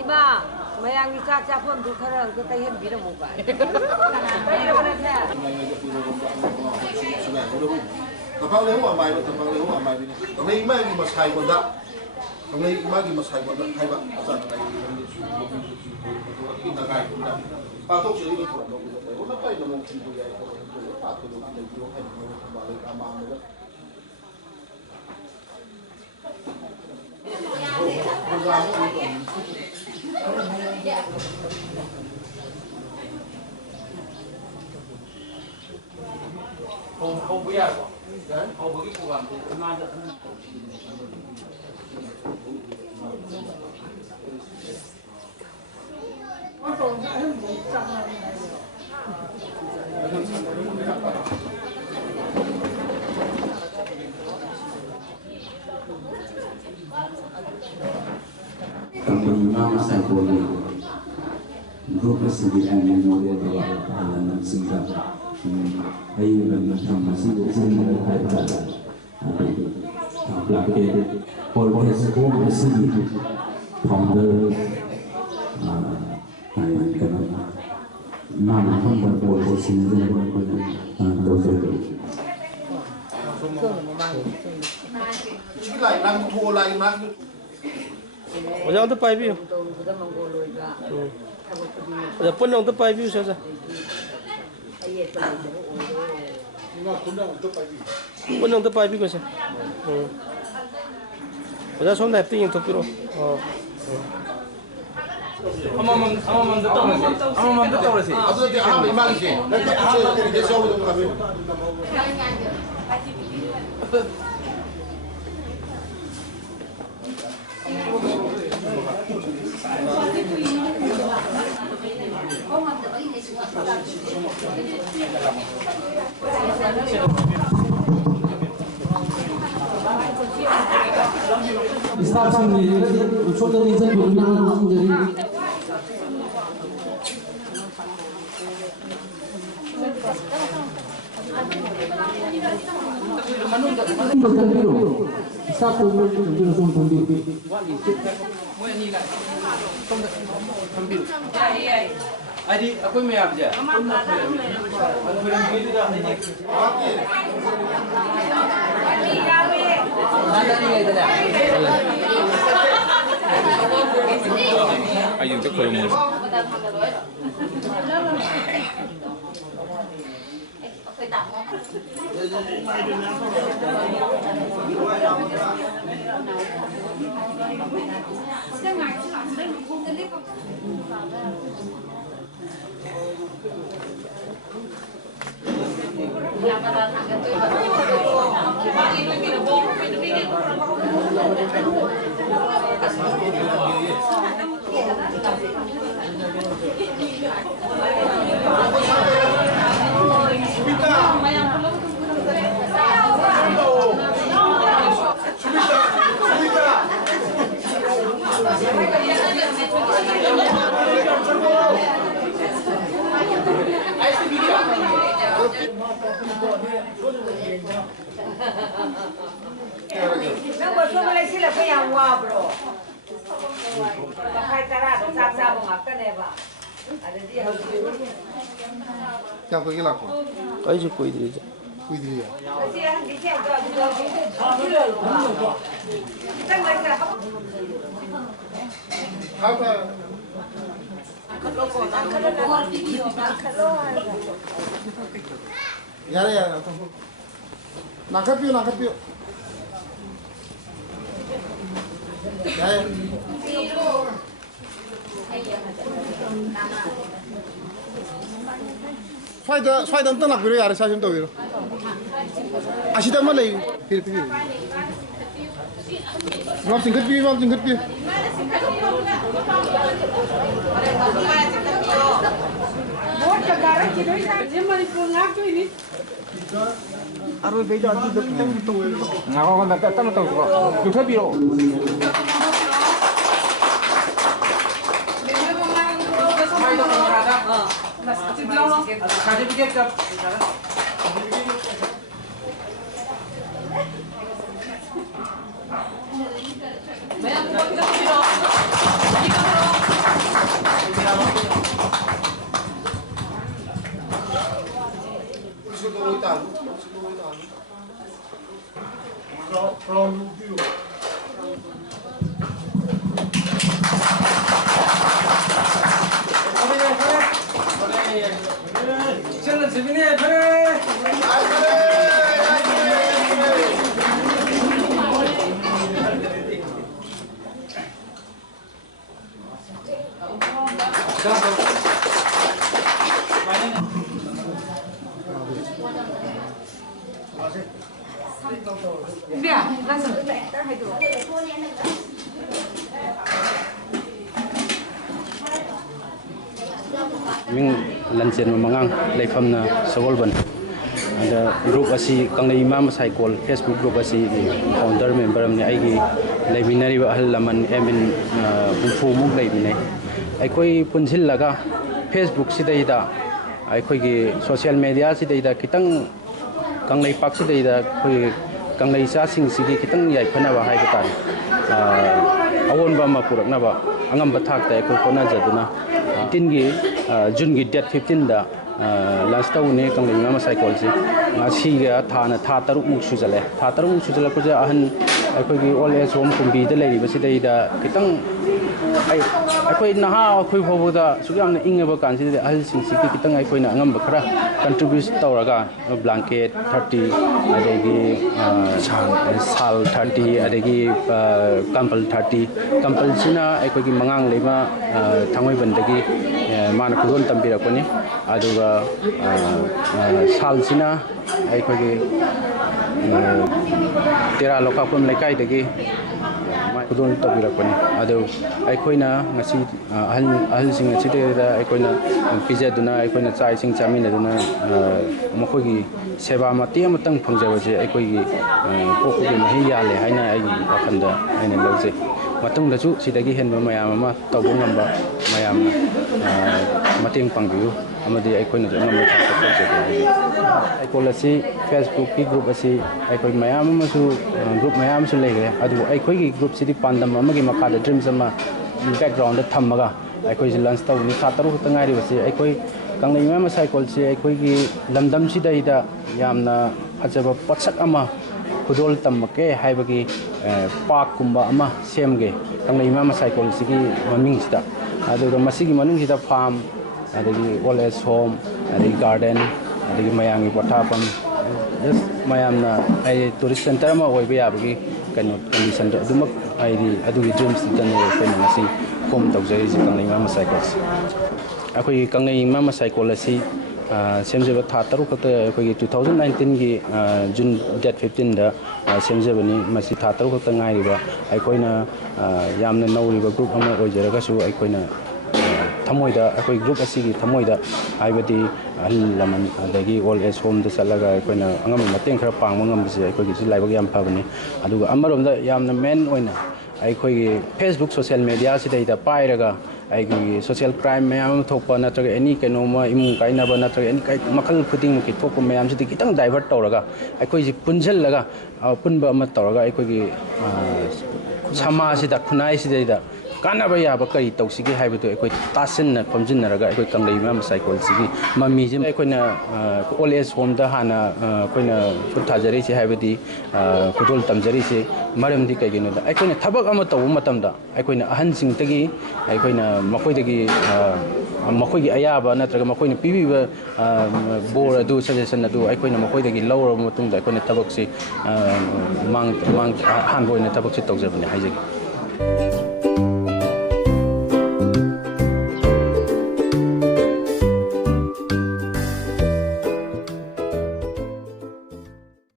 이봐, 모양이 짝짝폰 두카랑 그 따위 밀어 먹어. 이러고는 해. Tapang leho amai ba tapang leho amai bi tong nei mai gi masai ko da tong nei ma gi masai ko da khai ba sa na kai ni su ko ki ta kai ko da pa to chi ni ko no ko na pai no mo chi ko ya ko pa to ni ta jo hai no ba le ama ma da ko ga mo ko không biết à? Không có cái cuộc làm thì mai nữa. Kami mama saya boleh grup kesedihan memori doa dalam singkat ayo bagi masih sini ada pelakir polres masih founder mama founder polres sini dokter chi lại năng thua lại năng Jangan terpai view. Ada pun yang terpai view saja. Pun yang terpai view saja. Ada soal naik tinggi tu piro. Aman betul sih. Atau dia apa imang sih? Nanti apa dia jauh tu kami. Start sini, sudah ni saya belum nak jadi. Bukan biru, satu biru semua biru. Adi, aku mau apa je? Aku yang biru dah ni. Nada ni ada dah. Ayun tu kalau mau. Nang bosan boleh sila payah wah bro. Pakai cara sah mengakan ya pak. Ada dia. Yang kau gila ko? Kau je kau ini je. Kui dia. Masih yang di sini ada. Kita mereka. Apa? Ya ya. Nangkap yuk, nangkap yuk. Ya ya. Sway dan nak biru ya, saya cuma biru. Asyik dah malai, biru. Mam singkat biru. Buat sekarang kita ini, dia manipulasi ini. ꯑꯔꯣꯏꯕꯩꯗ ꯑꯗꯨꯗ ꯈꯤꯇꯪ ꯇꯧꯕꯤꯔꯣ. ꯉꯥꯎꯒ ꯇꯞꯅ ꯇꯧꯀꯣ ꯂꯨꯊꯕꯤꯔꯣ ꯃꯤꯡ ꯂꯟꯆꯦꯟꯕ ꯃꯉꯥꯡ ꯂꯩꯐꯝꯅ ꯁꯒꯣꯜꯕꯟ ꯑꯗ group ꯑꯁꯤ ꯀꯪꯂꯩ ꯏꯃꯥ ꯃꯁꯥꯏꯀꯣꯜ Facebook group ꯑꯁꯤ founder member ꯑꯃꯅꯤ ꯑꯩꯒꯤ ꯂꯩꯃꯤꯟꯅꯔꯤꯕ ꯑꯍꯜ ꯂꯃꯟ ꯑꯦꯃꯤꯟ ꯍꯨꯝꯐꯨꯃꯨꯛ ꯂꯩꯃꯤꯟꯅꯩ ꯑꯩꯈꯣꯏ ꯄꯨꯟꯁꯤꯜꯂꯒ ꯐꯦꯁꯕꯨꯛꯁꯤꯗꯩꯗ ꯑꯩꯈꯣꯏꯒꯤ ꯁꯣꯁꯤꯌꯦꯜ ꯃꯦꯗꯤꯌꯥꯁꯤꯗꯩꯗ ꯈꯤꯇꯪ ꯀꯪꯂꯩꯄꯥꯛꯁꯤꯗꯩꯗ ꯑꯩꯈꯣꯏ ꯀꯪꯂꯩ ꯏꯆꯥꯁꯤꯡꯁꯤꯒꯤ khitang ꯌꯥꯏꯐꯅꯕ ꯍꯥꯏꯕ ꯇꯥꯔꯦ ꯑꯑꯣꯟꯕ ꯑꯃ ꯄꯨꯔꯛꯅꯕ ꯑꯉꯝꯕ ꯊꯥꯛꯇ ꯑꯩꯈꯣꯏ ꯍꯣꯠꯅꯖꯗꯨꯅ ꯖꯨꯟꯒꯤ ꯗꯦꯠ 15ꯗ ꯂꯥꯟꯁ ꯇꯧꯅꯤ ꯀꯪꯂꯩ ꯏꯃꯥ ꯃꯁꯥꯏꯀꯣꯜꯁꯤ ꯉꯁꯤꯒ ꯊꯥ 3ꯃꯨꯛ ꯁꯨꯖꯜꯂꯦ ꯊꯥ 3ꯃꯨꯛ ꯁꯨꯖꯜꯂꯛꯄꯁꯦ ꯑꯍꯟ ꯑꯩꯈꯣꯏꯒꯤ ꯑꯣꯜ ꯑꯦꯖ ꯍꯣꯝ ꯀꯨꯝꯕꯤꯗ ꯂꯩꯔꯤꯕꯁꯤꯗꯩꯗ ꯈꯤꯇꯪ ꯑꯩꯈꯣꯏ ꯅꯍꯥ ꯑꯩꯈꯣꯏ ꯐꯥꯎꯕꯗ ꯁꯨꯛ ꯌꯥꯝꯅ ꯏꯪꯉꯕ ꯀꯥꯟꯁꯤꯗ ꯑꯍꯜꯁꯤꯡꯁꯤꯒꯤ ꯈꯤꯇꯪ ꯑꯩꯈꯣꯏꯅ ꯑꯉꯝꯕ ꯈꯔ ꯀꯟꯇ꯭ꯔꯤꯕ꯭ꯌꯨꯠ ꯇꯧꯔꯒ ꯕ꯭ꯂꯥꯡꯀꯦꯠ 30 ꯑꯗꯒꯤ ꯁꯥꯜ 30 ꯑꯗꯒꯤ ꯀꯝꯄꯜ 30 ꯀꯝꯄꯜꯁꯤꯅ ꯑꯩꯈꯣꯏꯒꯤ ꯃꯉꯥꯡ ꯂꯩꯃ ꯊꯥꯡꯃꯩꯕꯟꯗꯒꯤ ꯃꯥꯅ ꯈꯨꯗꯣꯜ ꯇꯝꯕꯤꯔꯛꯄꯅꯤ ꯑꯗꯨꯒ ꯁꯥꯜꯁꯤꯅ ꯑꯩꯈꯣꯏꯒꯤ ꯇꯦꯔꯥ ꯂꯣꯀꯥꯐꯝ ꯂꯩꯀꯥꯏꯗꯒꯤ ꯈꯨꯗꯣꯜ ꯇꯧꯕꯤꯔꯛꯄꯅꯤ ꯑꯗꯨ ꯑꯩꯈꯣꯏꯅ ꯉꯁꯤ ꯑꯍꯜꯁꯤꯡ ꯑꯁꯤꯗꯩꯗ ꯑꯩꯈꯣꯏꯅ ꯄꯤꯖꯗꯨꯅ ꯑꯩꯈꯣꯏꯅ ꯆꯥꯛ ꯏꯁꯤꯡ ꯆꯥꯃꯤꯟꯅꯗꯨꯅ ꯃꯈꯣꯏꯒꯤ ꯁꯦꯕꯥ ꯃꯇꯦꯡ ꯑꯃꯇꯪ ꯐꯪꯖꯕꯁꯦ ꯑꯩꯈꯣꯏꯒꯤ ꯄꯣꯛꯄꯒꯤ ꯃꯍꯩ ꯌꯥꯜꯂꯦ ꯍꯥꯏꯅ ꯑꯩꯒꯤ ꯋꯥꯈꯜꯗ ꯑꯩꯅ ꯂꯧꯖꯩ ꯃꯇꯨꯡꯗꯁꯨ ꯁꯤꯗꯒꯤ ꯍꯦꯟꯕ ꯃꯌꯥꯝ ꯑꯃ ꯇꯧꯕ ꯉꯝꯕ ꯃꯌꯥꯝꯅ ꯃꯇꯦꯡ ꯄꯥꯡꯕꯤꯌꯨ ꯑꯃꯗꯤ ꯑꯩꯈꯣꯏꯅꯁꯨ ꯑꯉꯝꯕ ꯊꯥꯛꯇ ꯇꯧꯖꯒꯦ ꯑꯩꯀꯣꯜ ꯑꯁꯤ ꯐꯦꯁꯕꯨꯛꯀꯤ ꯒ꯭ꯔꯨꯞ ꯑꯁꯤ ꯑꯩꯈꯣꯏ ꯃꯌꯥꯝ ꯑꯃꯁꯨ ꯒ꯭ꯔꯨꯞ ꯃꯌꯥꯝ ꯑꯃꯁꯨ ꯂꯩꯈ꯭ꯔꯦ ꯑꯗꯨꯕꯨ ꯑꯩꯈꯣꯏꯒꯤ ꯒ꯭ꯔꯨꯞꯁꯤꯗꯤ ꯄꯥꯟꯗꯝ ꯑꯃꯒꯤ ꯃꯈꯥꯗ ꯗ꯭ꯔꯤꯝꯁ ꯑꯃ ꯕꯦꯛꯒ꯭ꯔꯥꯎꯟꯗ ꯊꯝꯃꯒ ꯑꯩꯈꯣꯏꯁꯤ ꯂꯟꯁ ꯇꯧꯕꯅꯤ ꯊꯥ 3 ꯈꯛꯇ ꯉꯥꯏꯔꯤꯕꯁꯤ ꯑꯩꯈꯣꯏ ꯀꯪꯂꯩ ꯏꯃꯥ ꯃꯁꯥꯏꯀꯣꯜꯁꯤ ꯑꯩꯈꯣꯏꯒꯤ ꯂꯝꯗꯝꯁꯤꯗꯩꯗ ꯌꯥꯝꯅ ꯐꯖꯕ ꯄꯣꯠꯁꯛ ꯑꯃ ꯈꯨꯗꯣꯜ ꯇꯝꯃꯛꯀꯦ ꯍꯥꯏꯕꯒꯤ ꯄꯥर्कꯀꯨꯝꯕ ꯑꯃ ꯁꯦꯝꯒꯦ ꯀꯪꯂꯩ ꯏꯃꯥ ꯃꯁꯥꯏꯀꯣꯜꯁꯤꯒꯤ ꯃꯃꯤꯡꯁꯤꯗ ꯑꯗꯨꯒ ꯃꯁꯤꯒꯤ ꯃꯅꯨꯡꯁꯤꯗ ꯐꯥꯔꯝ ꯑꯗꯒꯤ ꯑꯣꯜ ꯑꯦꯖ ꯍꯣꯝ ꯑꯗꯒꯤ ꯒꯥꯔꯗꯦꯟ ꯑꯗꯒꯤ ꯃꯌꯥꯝꯒꯤ ꯄꯣꯊꯥꯐꯝ ꯖꯁ ꯃꯌꯥꯝꯅ ꯑꯩ ꯇꯨꯔꯤꯁ ꯁꯦꯟꯇꯔ ꯑꯃ ꯑꯣꯏꯕ ꯌꯥꯕꯒꯤ ꯀꯟꯗꯤꯁꯟꯗꯣ ꯑꯗꯨꯃꯛ ꯍꯥꯏꯗꯤ ꯑꯗꯨꯒꯤ ꯗ꯭ꯔꯤꯝꯁꯇꯨꯗꯅꯦ ꯑꯩꯈꯣꯏꯅ ꯉꯁꯤ ꯐꯣꯝ ꯇꯧꯖꯔꯤꯁꯤ ꯀꯪꯂꯩ ꯏꯃꯥ ꯃꯁꯥꯏꯀꯣꯜꯁꯤ ꯑꯩꯈꯣꯏꯒꯤ ꯀꯪꯂꯩ ꯏꯃꯥ ꯃꯁꯥꯏꯀꯣꯜ ꯑꯁꯤ ꯁꯦꯝꯖꯕ ꯊꯥ 3 ꯈꯛꯇ ꯑꯩꯈꯣꯏꯒꯤ 2019ꯒꯤ ꯖꯨꯟ ꯗꯦꯠ 15ꯗ ꯁꯦꯝꯖꯕꯅꯤ ꯃꯁꯤ ꯊꯥ 3 ꯈꯛꯇ ꯉꯥꯏꯔꯤꯕ ꯑꯩꯈꯣꯏꯅ ꯌꯥꯝꯅ ꯅꯧꯔꯤꯕ ꯒ꯭ꯔꯨꯞ ꯑꯃ ꯑꯣꯏꯖꯔꯒꯁꯨ ꯑꯩꯈꯣꯏꯅ ꯊꯃꯣꯏꯗ ꯑꯩꯈꯣꯏ ꯒ꯭ꯔꯨꯞ ꯑꯁꯤꯒꯤ ꯊꯃꯣꯏꯗ ꯍꯥꯏꯕꯗꯤ ꯑꯍꯜ ꯂꯃꯟ ꯑꯗꯒꯤ ꯑꯣꯜ ꯑꯦꯖ ꯍꯣꯝꯗ ꯆꯠꯂꯒ ꯑꯩꯈꯣꯏꯅ ꯑꯉꯝꯕ ꯃꯇꯦꯡ ꯈꯔ ꯄꯥꯡꯕ ꯉꯝꯕꯁꯦ ꯑꯩꯈꯣꯏꯒꯤꯁꯨ ꯂꯥꯏꯕꯛ ꯌꯥꯝ ꯐꯕꯅꯤ ꯑꯗꯨꯒ ꯑꯃꯔꯣꯝꯗ ꯌꯥꯝꯅ ꯃꯦꯟ ꯑꯣꯏꯅ ꯑꯩꯈꯣꯏꯒꯤ ꯐꯦꯁꯕꯨꯛ ꯁꯣꯁꯤꯌꯦꯜ ꯃꯦꯗꯤꯌꯥꯁꯤꯗꯩꯗ ꯄꯥꯏꯔꯒ ꯑꯩꯈꯣꯏꯒꯤ ꯁꯣꯁꯤꯌꯦꯜ ꯀ꯭ꯔꯥꯏꯝ ꯃꯌꯥꯝ ꯑꯃ ꯊꯣꯛꯄ ꯅꯠꯇ꯭ꯔꯒ ꯑꯦꯅꯤ ꯀꯩꯅꯣꯝꯃ ꯏꯃꯨꯡ ꯀꯥꯏꯅꯕ ꯅꯠꯇ꯭ꯔꯒ ꯑꯦꯅꯤ ꯃꯈꯜ ꯈꯨꯗꯤꯡꯃꯛꯀꯤ ꯊꯣꯛꯄ ꯃꯌꯥꯝꯁꯤꯗꯤ ꯈꯤꯇꯪ ꯗꯥꯏꯚꯔꯠ ꯇꯧꯔꯒ ꯑꯩꯈꯣꯏꯁꯤ ꯄꯨꯟꯁꯤꯜꯂꯒ ꯑꯄꯨꯟꯕ ꯑꯃ ꯇꯧꯔꯒ ꯑꯩꯈꯣꯏꯒꯤ ꯁꯃꯥꯖꯁꯤꯗ ꯈꯨꯟꯅꯥꯏꯁꯤꯗꯩꯗ ꯀꯥꯟꯅꯕ ꯌꯥꯕ ꯀꯔꯤ ꯇꯧꯁꯤꯒꯦ ꯍꯥꯏꯕꯗꯨ ꯑꯩꯈꯣꯏ ꯇꯥꯁꯤꯟꯅ ꯈꯣꯝꯖꯤꯟꯅꯔꯒ ꯑꯩꯈꯣꯏ ꯀꯪꯂꯩ ꯏꯃꯥ ꯃꯁꯥꯏꯀꯣꯜꯁꯤꯒꯤ ꯃꯃꯤꯁꯤ ꯑꯩꯈꯣꯏꯅ ꯑꯣꯜ ꯑꯦꯖ ꯍꯣꯝꯗ ꯍꯥꯟꯅ ꯑꯩꯈꯣꯏꯅ ꯈꯨꯠ ꯊꯥꯖꯔꯤꯁꯤ ꯍꯥꯏꯕꯗꯤ ꯈꯨꯗꯣꯜ ꯇꯝꯖꯔꯤꯁꯤ ꯃꯔꯝꯗꯤ ꯀꯩꯒꯤꯅꯣꯗ ꯑꯩꯈꯣꯏꯅ ꯊꯕꯛ ꯑꯃ ꯇꯧꯕ ꯃꯇꯝꯗ ꯑꯩꯈꯣꯏꯅ ꯑꯍꯟꯁꯤꯡꯗꯒꯤ ꯑꯩꯈꯣꯏꯅ ꯃꯈꯣꯏꯒꯤ ꯑꯌꯥꯕ ꯅꯠꯇ꯭ꯔꯒ ꯃꯈꯣꯏꯅ ꯄꯤꯕꯤꯕ ꯕꯣꯔ ꯑꯗꯨ ꯁꯖꯦꯁꯟ ꯑꯗꯨ ꯑꯩꯈꯣꯏꯅ ꯃꯈꯣꯏꯗꯒꯤ ꯂꯧꯔꯕ ꯃꯇꯨꯡꯗ ꯑꯩꯈꯣꯏꯅ ꯊꯕꯛꯁꯤ ꯑꯍꯥꯟꯕ ꯑꯣꯏꯅ ꯊꯕꯛꯁꯤ ꯇꯧꯖꯕꯅꯤ ꯍꯥꯏꯖꯒꯦ